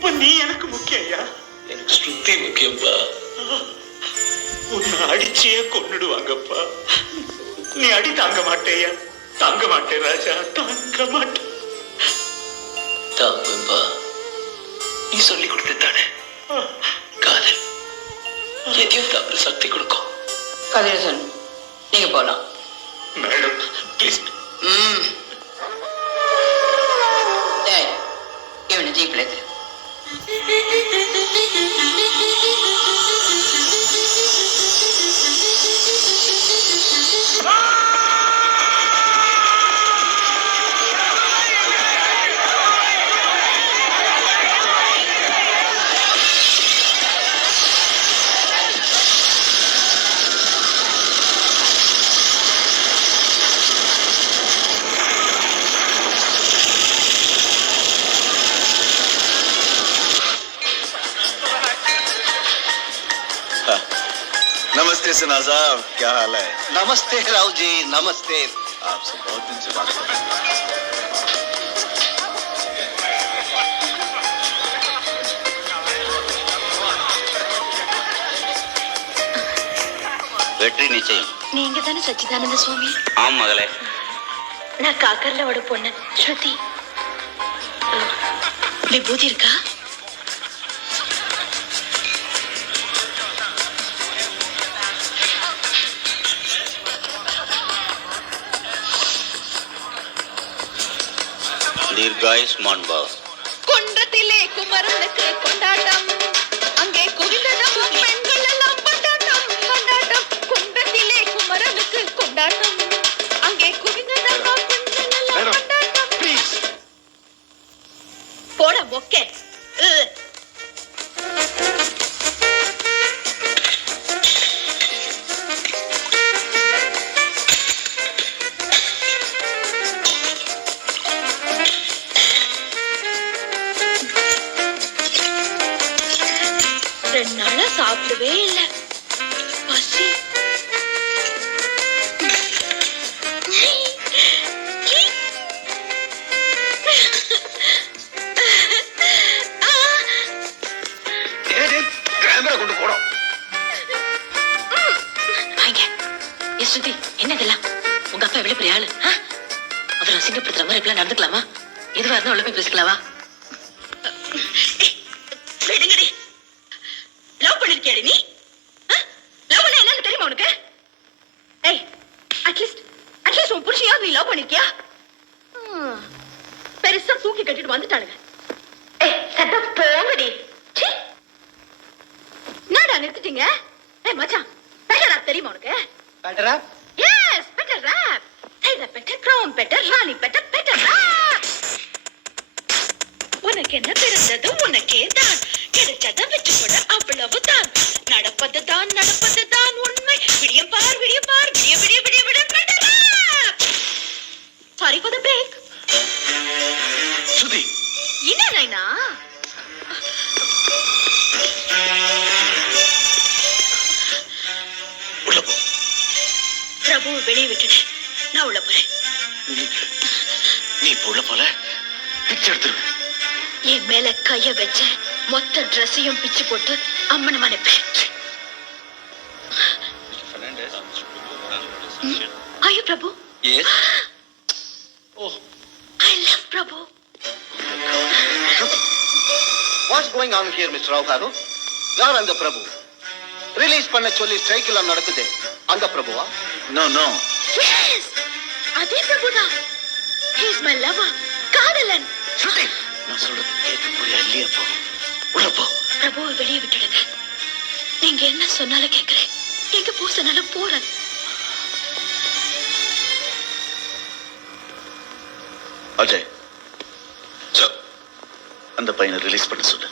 இப்ப நீ எனக்கு முக்கியம் ஐயா. எனக்கு ஸ்ருதி முக்கியம்பா. உன்னை அடிச்சே கொன்னுடுவாங்கப்பா. நீ அடி தாங்க மாட்டேயா? தாங்க மாட்டேன் ராஜா, தாங்க மாட்டேன். தாங்கும்பா. நீ சொல்லி கொடுத்தானே காதல் எதையும் தாங்குற சக்தி கொடுக்கும். கதிரேசன், நீங்க போலாம். Madam please. இவனை ஜீப்ல ஏத்து. नमस्ते सिन्हा साहब, क्या हाल है? नमस्ते राव जी, नमस्ते। आपसे बहुत दिन से बात कर रहे हैं। வெற்றி நிச்சயம். நீங்க தானே சச்சிதானந்த சுவாமி? ஆம் மகளே. நான் காக்கர்லோட பொண்ணு ஸ்ருதி. விபூதி இருக்கா? தீர்காயுஷ்மான் பவ. குன்றத்திலே குமரனுக்கு கொண்டாட்டம், அங்கே குவிந்தனமும் பெண்கள் எல்லாம் கொண்டாட்டம் கொண்டாட்டம். குன்றத்திலே குமரனுக்கு கொண்டாட்டம், அங்கே குவிந்தனமும் பெண்கள் எல்லாம் கொண்டாட்டம். प्लीज போட மொக்கே. ரெண்டு நாளா சாப்பிடவே இல்லை, பசி. कैमरा கொண்டு போறோம். வாங்க. ஸ்ருதி, என்னதெல்லாம்? உங்க அப்பா எவ்வளவு பெரிய ஆளு? அவர் அசிங்கப்படுத்துற மாதிரி இப்பெல்லாம் நடந்துக்கலாமா? எதுவா இருந்தா உள்ள போய் பேசிக்கலாமா? விடுங்கடி. லவ் பண்ணிருக்கியாடி நீ? லவ் பண்ண என்னன்னு தெரியுமா உனக்கு? ஏய், அட்லீஸ்ட் உன் புருஷனையாவது நீ லவ் பண்ணிருக்கியா? பெருசா தூக்கி கட்டிட்டு வந்துட்டானுங்க. ஏய், சத்தா போங்கடி. என்னடா நிறுத்திட்டீங்க? ஏய் மச்சான், பெட்டர் ராப் தெரியுமா உனக்கு? Better rap? Yes, better rap. Tyler better, crown better, Rani better, better rap. உனக்கு என்ன பிறந்தது உனக்கே தான், கிடைச்சத வச்சு கூட அவ்வளவுதான். நடப்பதுதான் உண்மை. விடியம் பார் விடிய விடிய விடிய விட better rap. Sorry for the break. சுதி என்ன நைனா? உள்ள போ. பிரபு வெளியே விட்டுடு, நான் உள்ள போறேன். நீ உள்ள போல பிச்சை எடுத்துருவேன். என் மேல கைய வச்ச மொத்த ட்ரெஸ்ஸையும் பிச்சு போட்டு அம்மனம் அனுப்பேன். ஐயோ Prabhu. Yes. Oh, I love Prabhu. What's going on here mister Rao garu? யார் அந்த பிரபு? ரிலீஸ் பண்ண சொல்லி ஸ்ட்ரைக் எல்லாம் நடக்குது, அந்த பிரபுவா? no no. Yes, அதே பிரபுதான். He is my lover, காதலன். சுதி நான் சொல்றது கேட்க புரியா இல்லையா? போ உள்ள போ. பிரபுவை வெளியே விட்டுடுங்க. நீங்க என்ன சொன்னாலும் கேட்கிறேன், எங்க போ சொன்னாலும் போறேன். அஜய், அந்த பையனை ரிலீஸ் பண்ண சொல்லு.